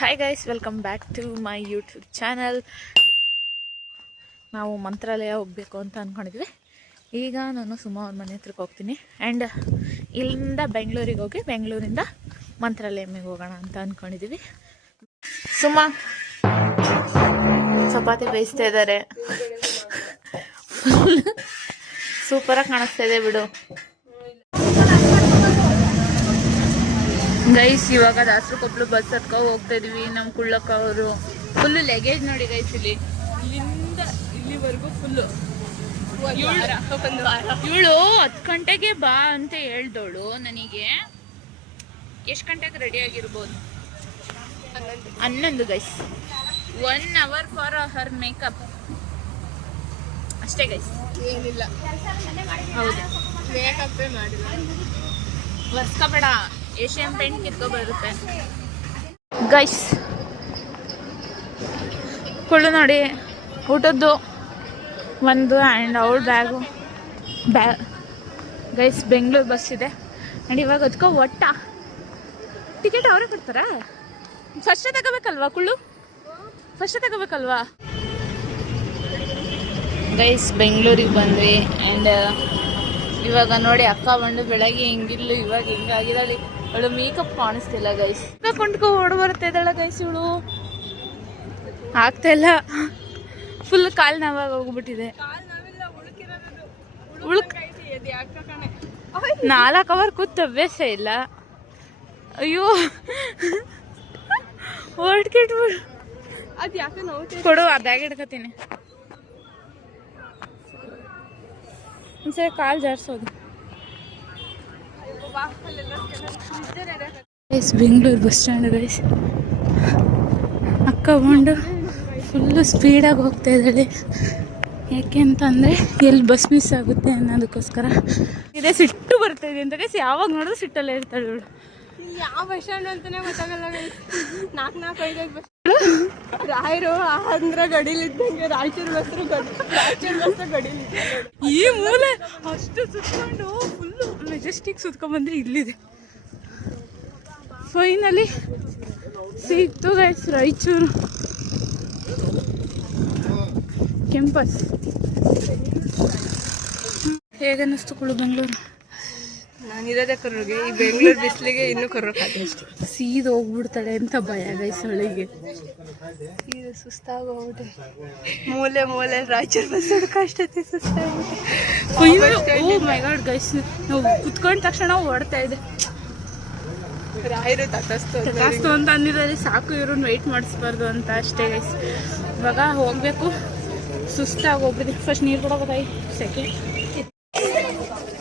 Hi guys, welcome back to my YouTube channel. ನಾವು ಮಂತ್ರಾಲಯ ಹೋಗಬೇಕು ಅಂತ ಅಂದ್ಕೊಂಡಿದ್ವಿ. ಈಗ ನಾನು ಸುಮಾ ಅವ್ರ ಮನೆ ಹತ್ರಕ್ಕೆ ಹೋಗ್ತೀನಿ. ಆ್ಯಂಡ್ ಇಲ್ಲಿಂದ ಬೆಂಗಳೂರಿಗೆ ಹೋಗಿ ಬೆಂಗಳೂರಿಂದ ಮಂತ್ರಾಲಯಕ್ಕೆ ಹೋಗೋಣ ಅಂತ ಅಂದ್ಕೊಂಡಿದ್ದೀವಿ. ಸುಮಾ ಚಪಾತಿ ಬೇಯಿಸ್ತಾ ಇದ್ದಾರೆ. ಸೂಪರಾಗಿ ಕಾಣಿಸ್ತಾ ಇದೆ ಬಿಡು ಗೈಸ್. ಇವಾಗ ದಾಸರಕೊಪ್ಪಲು ಬಸ್ ಹತ್ಕೊ ಹೋಗ್ತಾ ಇದೀವಿ. ನಮ್ಮ ಕುಳ್ಳಕ್ಕ ಅವರು ಫುಲ್ಲು ಲೆಗೇಜ್ ನೋಡಿ ಗೈಸ್. ಇಲ್ಲಿಂದ ಇಲ್ಲಿವರೆಗೂ ಫುಲ್ಲು. ಇವಳು 10 ಗಂಟೆಗೆ ಬಾ ಅಂತ ಹೇಳ್ದವಳು ನನಗೆ. ಎಷ್ಟು ಗಂಟೆಗೆ ರೆಡಿ ಆಗಿರ್ಬೋದು? 11 guys. 1 hour for her makeup ಅಷ್ಟೇ ಗೈಸ್, ಏನಿಲ್ಲ. ಹೌದು, ಮೇಕಪ್ಪೇ ಮಾಡಿಲ್ಲ. ವರ್ಸ್ಕೋಬೇಡ, ಏಷ್ಯನ್ ಪೇಂಟ್ ಕಿತ್ಕೊ ಬರುತ್ತೆ ಗೈಸ್. ಕುಳ್ಳು ನೋಡಿ ಊಟದ್ದು ಒಂದು ಆ್ಯಂಡ್ ಅವಳ ಬ್ಯಾಗು ಗೈಸ್. ಬೆಂಗಳೂರು ಬಸ್ ಇದೆ ಆ್ಯಂಡ್ ಇವಾಗ ಅದಕ್ಕೋ ಟಿಕೆಟ್ ಅವರೇ ಕೊಡ್ತಾರಾ? ಫಸ್ಟೇ ತಗೋಬೇಕಲ್ವಾ ಕುಳ್ಳು? ಫಸ್ಟೇ ತಗೋಬೇಕಲ್ವಾ ಗೈಸ್? ಬೆಂಗಳೂರಿಗೆ ಬಂದ್ವಿ ಆ್ಯಂಡ್ ಇವಾಗ ನೋಡಿ ಅಕ್ಕ ಬಂದು ಬೆಳಗ್ಗೆ ಹಿಂಗಿರ್ಲು ಇವಾಗ ಹಿಂಗಾಗಿದ್ದಾಳೆ. ಅವಳು ಮೇಕಪ್ ಕಾಣಿಸ್ತಿಲ್ಲ ಗೈಸ್. ಕೊಂಡ್ಕೊ ಓಡ್ ಬರ್ತಾ ಇದ್ದಾಳೆ ಗೈಸ್. ಇವಳು ಆಗ್ತಾ ಇಲ್ಲ, ಫುಲ್ ಕಾಲು ನೋವಾಗ ಹೋಗ್ಬಿಟ್ಟಿದೆ. 4 ಅವರ್ ಕೂತು ಅಭ್ಯಾಸ ಇಲ್ಲ. ಅಯ್ಯೋ ಹೊರ್ಟ್ಕಿಟ್ಬಿಡು. ಅದು ಯಾಕೆ ನೋವು ಕೊಡು, ಆ ಬ್ಯಾಗ್ ಹಿಡ್ಕೊತೀನಿ. ಒಂದ್ಸರಿ ಕಾಲು ಜಾರಿಸೋದು guys. Bengaluru bus stand guys. ಅಕ್ಕ ಬಂದು ಫುಲ್ಲು ಸ್ಪೀಡಾಗಿ ಹೋಗ್ತಾ ಇದ್ದಾಳೆ. ಯಾಕೆ ಅಂತಂದರೆ ಎಲ್ಲಿ ಬಸ್ ಮಿಸ್ ಆಗುತ್ತೆ ಅನ್ನೋದಕ್ಕೋಸ್ಕರ. ಇದೇ ಸಿಟ್ಟು ಬರ್ತಾ ಇದೆ ಅಂತ ಗೈಸ್. ಯಾವಾಗ ನೋಡಿದ್ರು ಸಿಟ್ಟಲ್ಲೇ ಇರ್ತಾಳೆ ಇವಳು. ಯಾವ ಬಸ್ ಸ್ಟ್ಯಾಂಡ್ ಅಂತಾನೆ ಗೊತ್ತಾಗಲ್ಲ ಗೈಸ್. 4-5 ಬಸ್ ರಾಯರು ಆಂಧ್ರ ಗಡಿಲಿದ್ದಂಗೆ ರಾಯಚೂರು ಬಸ್ ಗಡಿಲಿ. ಈ ಮೂಲೆ ಅಷ್ಟು ಸುತ್ಕೊಂಡು ಫುಲ್ಲು ಮೆಜೆಸ್ಟಿಕ್ ಸುತ್ಕೊಂಡ್ಬಂದ್ರೆ ಇಲ್ಲಿದೆ. ಫೈನಲಿ ಸಿಕ್ತು ಗೈಸ್ ರಾಯಚೂರು ಕೆಂಪಸ್. ಹೇಗನ್ನಿಸ್ತು ಕುಳು ಬೆಂಗಳೂರು? ನಾನಿರೋದೇ ಕರ್ರೋಗೆ, ಈ ಬೆಂಗಳೂರು ಬಿಸಿಲಿಗೆ ಇನ್ನೂ ಕರ್ರೋಕಾಗ್ತದೆ ಅಷ್ಟೇ. ಸೀದಾ ಹೋಗ್ಬಿಡ್ತಾಳೆ ಅಂತ ಭಯ ಗೈಸ್ ಅವಳಿಗೆ. ಸೀದಾ ಸುಸ್ತಾಗೋಗ್ಬಿಟ್ಟೆ. ಮೂಲೆ ರಾಯಚೂರು ಬಸ್ ಹುಡ್ಕಷ್ಟೇ ಸುಸ್ತಾಗ್ಬಿಟ್ಟೆ. ಓ ಮೈ ಗಾಡ್ ಗೈಸ್, ನಾವು ಕುತ್ಕೊಂಡ ತಕ್ಷಣ ಓಡ್ತಾ ಇದೆ. ರಾಯರು ತಕಸ್ತು ಅಂತ ಅಂದಿದ್ದಾರೆ. ಸಾಕು, ಇವ್ರನ್ನ ವೆಯ್ಟ್ ಮಾಡಿಸ್ಬಾರ್ದು ಅಂತ ಅಷ್ಟೇ ಗೈಸ್. ಇವಾಗ ಹೋಗ್ಬೇಕು, ಸುಸ್ತಾಗಿ ಹೋಗ್ಬಿಟ್ಟಿದೆ. ಫಸ್ಟ್ ನೀರು ಕೂಡ ಗೊತ್ತಾಯಿ. ಸೆಕೆಂಡ್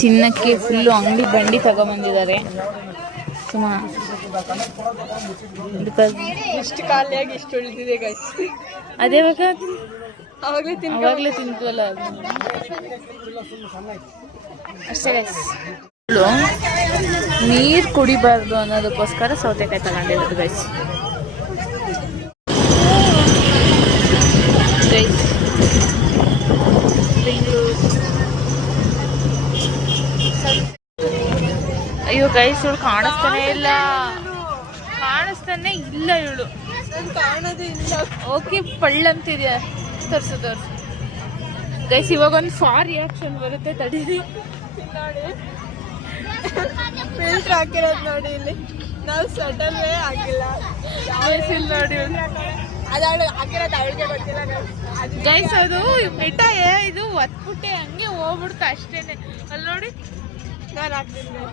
ತಿನ್ನಕ್ಕೆ ಫುಲ್ಲು ಅಂಗಡಿ ಬಂಡಿ ತಗೊಂಬಂದಿದ್ದಾರೆ ಸುಮಾ. ಇಷ್ಟು ಖಾಲಿಯಾಗಿ ಇಷ್ಟು ಉಳಿದಿದೆ ಗೈಸ್. ಅದೇ ಅವಾಗಲೇ ತಿಂತೀವಲ್ಲ ಅಷ್ಟೇ ಗೈಸ್. ನೀರು ಕುಡಿಬಾರ್ದು ಅನ್ನೋದಕ್ಕೋಸ್ಕರ ಸೌತೆಕಾಯಿ ತಗೊಂಡಿರೋದು ಗೈಸ್. ಅಯ್ಯೋ ಗೈಸ್, ಇವಳು ಕಾಣಿಸ್ತಾನೆ ಇಲ್ಲ ಇವಳು. ಕಾಣೋದೇ ಇಲ್ಲ. ಓಕೆ ಪಳ್ಳಂತಿದ್ಯಾ? ತೋರ್ಸು ಗೈಸ್. ಇವಾಗ ಒಂದು ಫಾರ್ ರಿಯಾಕ್ಷನ್ ಬರುತ್ತೆ, ತಡೀರಿ. ನೋಡಿ ಫಿಲ್ಟರ್ ಹಾಕಿರೋದು ನೋಡಿ. ಇಲ್ಲಿ ನಾವು ಸಡನ್ವೇ ಆಗಿಲ್ಲ ನೋಡಿ. ಅದು ಹಾಕಿರೋದು ಅವಳಿಗೆ ಗೊತ್ತಿಲ್ಲ ಗೈಸ್. ಅದು ಮಿಠಾಯಿ ಇದು ಒತ್ಬಿಟ್ಟೆ ಹಂಗೆ ಹೋಗ್ಬಿಡ್ತು ಅಷ್ಟೇನೆ. ಅಲ್ಲಿ ನೋಡಿ, ನಾನು ಹಾಕ್ತೀನಿ.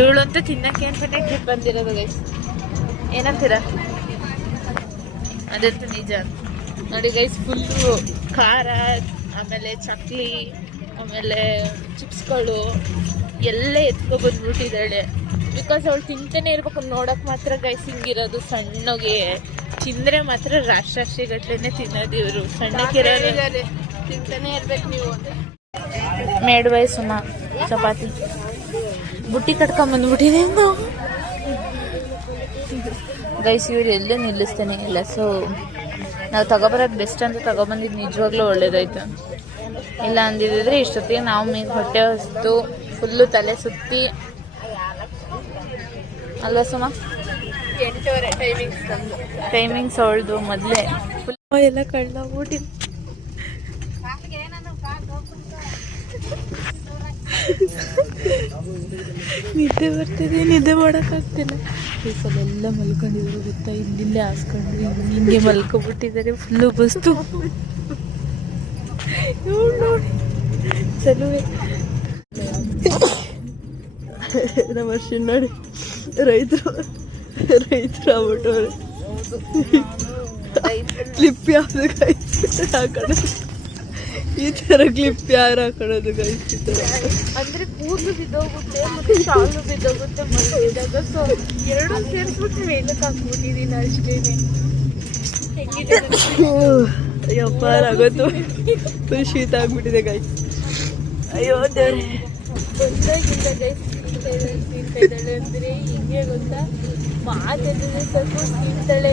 ಇವಳಂತೂ ತಿನ್ನಕ್ಕೆ ಅಂತಾನೆ ಟ್ರಿಪ್ ಬಂದಿರೋದು ಗೈಸ್. ಏನಂತೀರ? ಅದಂತೂ ನಿಜ ನೋಡಿ ಗೈಸ್. ಫುಲ್ಲು ಖಾರ, ಆಮೇಲೆ ಚಕ್ಲಿ, ಆಮೇಲೆ ಚಿಪ್ಸ್ಗಳು ಎಲ್ಲ ಎತ್ಕೊಬಂದ್ಬಿಟ್ಟಿದ್ದಾಳೆ. ಬಿಕಾಸ್ ಅವಳು ತಿಂತಾನೆ ಇರ್ಬೇಕು. ನೋಡಕ್ ಮಾತ್ರ ಗೈಸ್ ಹಿಂಗಿರೋದು. ಸಣ್ಣಗೆ ತಿಂದರೆ ಮಾತ್ರ ರಾಶಿ ಗಟ್ಲೆನೆ ತಿನ್ನೋದು ಇವರು. ಸಣ್ಣಕ್ಕಿರೋದು ತಿಂತಾನೆ ಇರ್ಬೇಕು ನೀವು. ಮೇಡುವೈ ಸುಮಾ ಚಪಾತಿ ಬುಟ್ಟಿ ಕಟ್ಕೊಂಬಂದ್ಬಿಟ್ಟಿದೆ ಗೈಸ್. ಇವ್ರು ಎಲ್ಲೇ ನಿಲ್ಲಿಸ್ತಾನೆ ಇಲ್ಲ. ಸೊ ನಾವು ತಗೊಬರೋದು ಬೆಸ್ಟ್ ಅಂತ ತಗೊಬಂದಿದ್ದು ನಿಜವಾಗ್ಲೂ ಒಳ್ಳೇದಾಯ್ತು. ಇಲ್ಲ ಅಂದಿದ್ರೆ ಇಷ್ಟೊತ್ತಿಗೆ ನಾವು ಮೀನು ಹೊಟ್ಟೆ ಹೊಸ್ತು ಫುಲ್ಲು ತಲೆ ಸುತ್ತಿ ಅಲ್ವಾ ಸುಮ? 8:00 ಟೈಮಿಂಗ್ಸ್ ಅವಳ್ದು ಮೊದಲೇ ಫುಲ್ ಎಲ್ಲ ಕಳ್ಳ ಊಟಿ. ನಿದ್ದೆ ಬರ್ತಿದೆ, ನಿದ್ದೆ ಮಾಡೋಕ್ಕಾಗ್ತಿಲ್ಲ. ಈ ಸಲ ಎಲ್ಲ ಮಲ್ಕೊಂಡಿದ್ರು ಗೊತ್ತಾ, ಇಲ್ಲಿಂದೇ ಹಾಸ್ಕೊಂಡು ಹಿಂಗೆ ಮಲ್ಕೊಬಿಟ್ಟಿದ್ದಾರೆ ಫುಲ್ಲು ಬಸ್ತು. ನೋಡಿ ಚಲುವೆ ನಮ್ಮ ವರ್ಷ ನೋಡಿ ರೈತರು ಆಗ್ಬಿಟ್ಟವ್ರೆ. ಕ್ಲಿಪ್ ಯಾವ್ದು ಹಾಕೋಣ, ಈ ಥರ ಕ್ಲಿಪ್ ಯಾರು ಹಾಕೊಳ್ಳೋದು ಗೈಸ್ತಾರೆ ಅಂದರೆ ಕೂದಲು ಬಿದ್ದೋಗುತ್ತೆ ಮತ್ತು ಶಾಲು ಬಿದ್ದೋಗುತ್ತೆ ಮಲಗಿದಾಗ. ಸೊ ಎರಡೂ ಸೇರಿಸ್ಬಿಟ್ಟು ಮೇಲಕ್ಕೆ ಹಾಕ್ಬಿಟ್ಟಿದ್ದೀನಿ ಅಷ್ಟೇನೆ. ಅಯ್ಯಪ್ಪ ಆಗೋದು ಫುಲ್ ಶೀತ ಆಗ್ಬಿಟ್ಟಿದೆ ಗೈಸ್. ಅಯ್ಯೋ ದೇವ್ರೆ ಬಂದಾಗಿಂದ ಗೈಸ್ ಸೀತಾಳೆ ಅಂದರೆ ಹಿಂಗೆ ಗೊತ್ತಾ, ಮಾತಾಡಿದ್ರೆ ಸ್ವಲ್ಪ ಸೀತಾಳೆ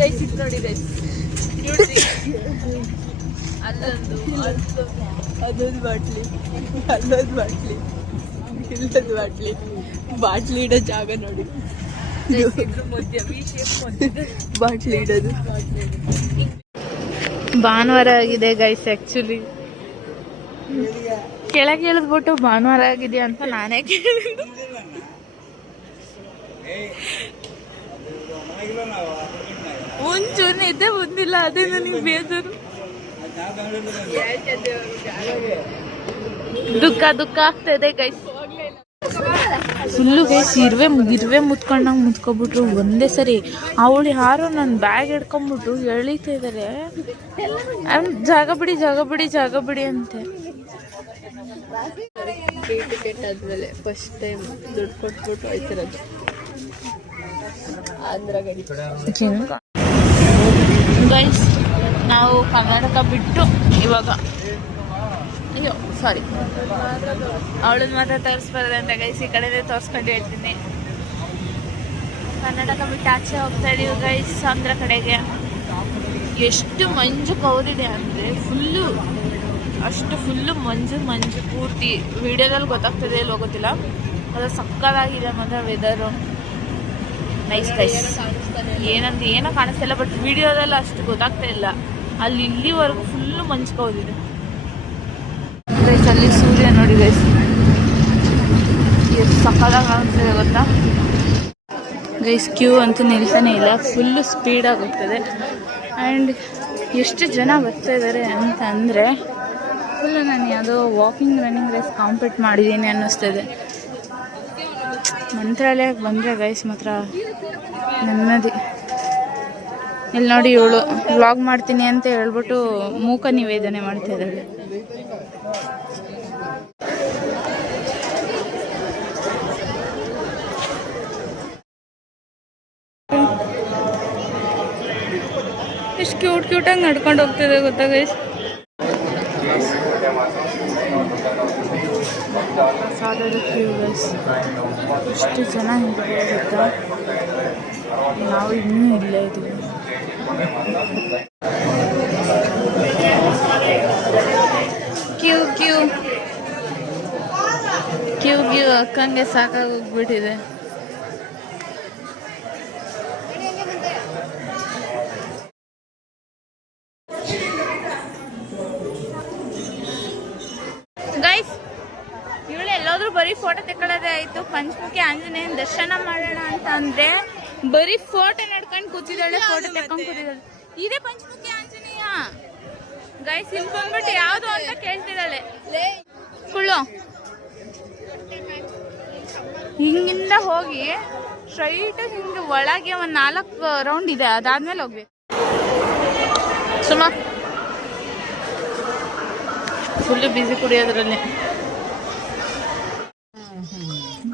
ಗೈಸ್. ಇದು ನೋಡಿ ಗೈಸ್, ಅದೊಂದು ಬಾಟ್ಲಿ, ಅಲ್ಲೊಂದು ಬಾಟ್ಲಿ, ಇಲ್ಲೊಂದು ಬಾಟ್ಲಿ ಇಡೋ ಜಾಗ ನೋಡಿ. ಬಾಟ್ಲಿ ಇಡೋದು. ಭಾನುವಾರ ಆಗಿದೆ ಗೈಸ್. ಆ್ಯಕ್ಚುಲಿ ಕೆಳಗೆ ಇಳಿದ್ಬಿಟ್ಟು ಭಾನುವಾರ ಆಗಿದೆ ಅಂತ ನಾನೇ ಕೇಳಿದ್ದು. ಒಂಚೂರು ನಿದ್ದೆ ಬಂದಿಲ್ಲ, ಅದೇ ನನಗೆ ಬೇಜಾರು. ದುಃಖ ಆಗ್ತಾ ಇದೆ ಗೈಸ್. ಫುಲ್ಲು ಗೈಸ್ ಇರುವೆ ಮುತ್ಕೊಂಡಂಗೆ ಮುತ್ಕೊಬಿಟ್ರು ಒಂದೇ ಸರಿ. ಅವಳು ಯಾರೋ ನನ್ನ ಬ್ಯಾಗ್ ಹಿಡ್ಕೊಂಬಿಟ್ಟು ಎಳೀತಾ ಇದ್ದಾರೆ. ಜಾಗ ಬಿಡಿ ಅಂತೆ. ಟಿಕೆಟ್ ಆದ್ಮೇಲೆ ಫಸ್ಟ್ ಟೈಮ್ ದುಡ್ಡು ಕೊಟ್ಬಿಟ್ಟು ಹೋಯ್ತಿರೋದು ಆಂಧ್ರ ಗಡಿ. ಗೈಸ್ ನಾವು ಕರ್ನಾಟಕ ಬಿಟ್ಟು ಇವಾಗ ಸಾರಿ ಅವಳನ್ನ ಮಾತ್ರ ತೋರಿಸ್ಬಾರ್ದು ಅಂತ ಗೈಸ್, ಈ ಕಡೆನೇ ತೋರಿಸ್ಕೊಂಡು ಹೇಳ್ತೀನಿ. ಕರ್ನಾಟಕ ಬಿಟ್ಟು ಆಚೆ ಹೋಗ್ತಾ ಇದೀವಿ ಗೈಸ್, ಆಂಧ್ರ ಕಡೆಗೆ. ಎಷ್ಟು ಮಂಜು ಕೌದಿದೆ ಅಂದರೆ ಫುಲ್ಲು ಮಂಜು ಪೂರ್ತಿ. ವಿಡಿಯೋದಲ್ಲಿ ಗೊತ್ತಾಗ್ತದೆ ಇಲ್ಲ ಗೊತ್ತಿಲ್ಲ, ಅದು ಸಕ್ಕತ್ತಾಗಿದೆ ಮಾತ್ರ ವೆದರು. Nice guys. ಏನೋ ಕಾಣಿಸ್ತಿಲ್ಲ, ಬಟ್ ವಿಡಿಯೋದಲ್ಲಿ ಅಷ್ಟು ಗೊತ್ತಾಗ್ತಾ ಇಲ್ಲ. ಇಲ್ಲಿವರೆಗೂ ಫುಲ್ಲು ಮಂಜು ಕೌದಿದೆ ಗೈಸ್. ಅಲ್ಲಿ ಸೂರ್ಯ ನೋಡಿ ಗೈಸ್, ಎಷ್ಟು ಸಕ್ಕತ್ತಾಗಿ ಕಾಣಿಸ್ತಿದೆ ಗೊತ್ತಾ ಗೈಸ್. ಕ್ಯೂ ಅಂತೂ ನಿಲ್ತಾನೆ ಇಲ್ಲ, ಫುಲ್ಲು ಸ್ಪೀಡಾಗಿ ಹೋಗ್ತದೆ. ಆ್ಯಂಡ್ ಎಷ್ಟು ಜನ ಬರ್ತಾ ಇದ್ದಾರೆ ಅಂತ ಅಂದರೆ ಫುಲ್ಲು ನಾನು ಯಾವುದೋ ವಾಕಿಂಗ್ ರನ್ನಿಂಗ್ ರೇಸ್ ಕಾಂಪೀಟ್ ಮಾಡಿದ್ದೀನಿ ಅನ್ನಿಸ್ತದೆ. ಮಂತ್ರಾಲಯಕ್ಕೆ ಬಂದರೆ ಗೈಸ್ ಮಾತ್ರ ನೆಮ್ಮದಿ. ಇಲ್ಲಿ ನೋಡಿ ಇವಳು ವ್ಲಾಗ್ ಮಾಡ್ತೀನಿ ಅಂತ ಹೇಳ್ಬಿಟ್ಟು ಮೂಕ ನಿವೇದನೆ ಮಾಡ್ತಾ ಇದ್ದಾಳೆ. ಎಷ್ಟು ಕ್ಯೂಟಾಗಿ ನಡ್ಕೊಂಡು ಹೋಗ್ತಿದೆ ಗೊತ್ತಾ ಗೈಸ್. ಪ್ರಸಾದದ Q guys. ಎಷ್ಟು ಜನ ಹಿಂದೆ ಗೊತ್ತಾ, ನಾವು ಇನ್ನೂ ಇಲ್ಲೇ ಇದ್ದೀವಿ. ಕ್ಯೂ ಅಕ್ಕಂಗೆ ಸಾಕಾಗೋಗ್ಬಿಟ್ಟಿದೆ. ಗೈಸ್ ಇವಳು ಎಲ್ಲಾದ್ರೂ ಬರೀ ಫೋಟೋ ತೆಕ್ಕೊಳ್ಳೋದೇ ಆಯ್ತು. ಪಂಚಮುಖಿ ಆಂಜನೇಯನ ದರ್ಶನ ಮಾಡೋಣ ಅಂತ ಅಂದ್ರೆ ಬರೀ ಫೋಟೋ ನಡ್ಕೊಂಡು ಕೂತಿದ್ದಾಳೆ, ಫೋಟೋ ತೆಕ್ಕೊಂಡು ಕೂತಿದ್ದಾಳೆ. ಇದೇ ಪಂಚಮುಖಿ ಆಂಜನೇಯ ಗೈಸ್. ಇಲ್ಲಿ ಬಂದ್ಬಿಟ್ಟು ಯಾವುದು ಅಂತ ಕೇಳ್ತಿದ್ದಾಳೆ. ಕುಳ್ಳು ಹಿಂಗಿಂದ ಹೋಗಿ ಸ್ಟ್ರೈಟ್ ಹಿಂಗೆ ಒಳಗೆ ಒಂದು 4 ರೌಂಡ್ ಇದೆ, ಅದಾದ್ಮೇಲೆ ಹೋಗ್ಬೇಕು. ಸುಮಾ ಫುಲ್ಲು ಬಿಸಿ ಕುಡಿಯೋದ್ರಲ್ಲಿ.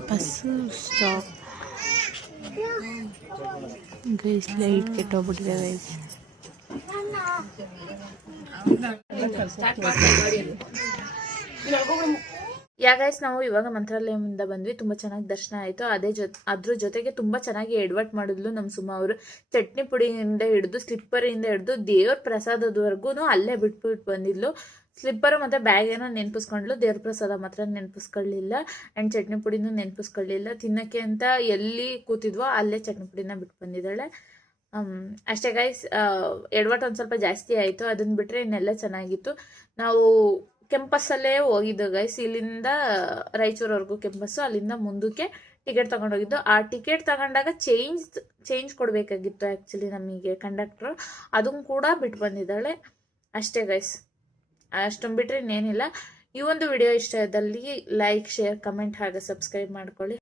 Bus stop guys. ಲೈಟ್ ಕೆಟ್ಟೋಗ್ಬಿಟ್ಟಿದೆ ಗೈಸ್. ಗೈಸ್ ನಾವು ಇವಾಗ ಮಂತ್ರಾಲಯದಿಂದ ಬಂದ್ವಿ. ತುಂಬ ಚೆನ್ನಾಗಿ ದರ್ಶನ ಆಯಿತು. ಅದ್ರ ಜೊತೆಗೆ ತುಂಬ ಚೆನ್ನಾಗಿ ಎಡ್ವರ್ಟ್ ಮಾಡಿದ್ಲು ನಮ್ಮ ಸುಮ ಅವರು. ಚಟ್ನಿ ಪುಡಿಯಿಂದ ಹಿಡಿದು ಸ್ಲಿಪ್ಪರಿಂದ ಹಿಡಿದು ದೇವ್ರ ಪ್ರಸಾದದವರೆಗೂ ಅಲ್ಲೇ ಬಿಟ್ಬಿಟ್ಟು ಬಂದಿದ್ಲು. ಸ್ಲಿಪ್ಪರ್ ಮತ್ತು ಬ್ಯಾಗ್ ಏನೋ ನೆನಪಿಸ್ಕೊಂಡ್ಲು, ದೇವ್ರ ಪ್ರಸಾದ ಮಾತ್ರ ನೆನಪಿಸ್ಕೊಳ್ಳಿಲ್ಲ. ಆ್ಯಂಡ್ ಚಟ್ನಿ ಪುಡಿನೂ ನೆನಪಿಸ್ಕೊಳ್ಳಿಲ್ಲ. ತಿನ್ನೋಕ್ಕೆ ಅಂತ ಎಲ್ಲಿ ಕೂತಿದ್ವೋ ಅಲ್ಲೇ ಚಟ್ನಿ ಪುಡಿನ ಬಿಟ್ಟು ಬಂದಿದ್ದಾಳೆ. ಅಷ್ಟೇ ಗೈಸ್, ಎಡವಟ್ಟು ಒಂದು ಸ್ವಲ್ಪ ಜಾಸ್ತಿ ಆಯಿತು. ಅದನ್ನು ಬಿಟ್ಟರೆ ಇನ್ನೆಲ್ಲ ಚೆನ್ನಾಗಿತ್ತು. ನಾವು ಕೆಂಪಸ್ಸಲ್ಲೇ ಹೋಗಿದ್ದು ಗೈಸ್, ಇಲ್ಲಿಂದ ರಾಯಚೂರವರೆಗೂ ಕೆಂಪಸ್ಸು, ಅಲ್ಲಿಂದ ಮುಂದಕ್ಕೆ ಟಿಕೆಟ್ ತಗೊಂಡೋಗಿದ್ದು. ಆ ಟಿಕೆಟ್ ತಗೊಂಡಾಗ ಚೇಂಜ್ ಕೊಡಬೇಕಾಗಿತ್ತು ಆ್ಯಕ್ಚುಲಿ ನಮಗೆ ಕಂಡಕ್ಟ್ರು, ಅದನ್ನು ಕೂಡ ಬಿಟ್ಟು ಬಂದಿದ್ದಾಳೆ. ಅಷ್ಟೇ ಗೈಸ್, ಅಷ್ಟೊಂದು ಬಿಟ್ಟರೆ ಇನ್ನೇನಿಲ್ಲ. ಈ ಒಂದು ವಿಡಿಯೋ ಇಷ್ಟ ಇದ್ದಲ್ಲಿ ಲೈಕ್, ಶೇರ್, ಕಮೆಂಟ್ ಹಾಗೆ ಸಬ್ಸ್ಕ್ರೈಬ್ ಮಾಡ್ಕೊಳ್ಳಿ.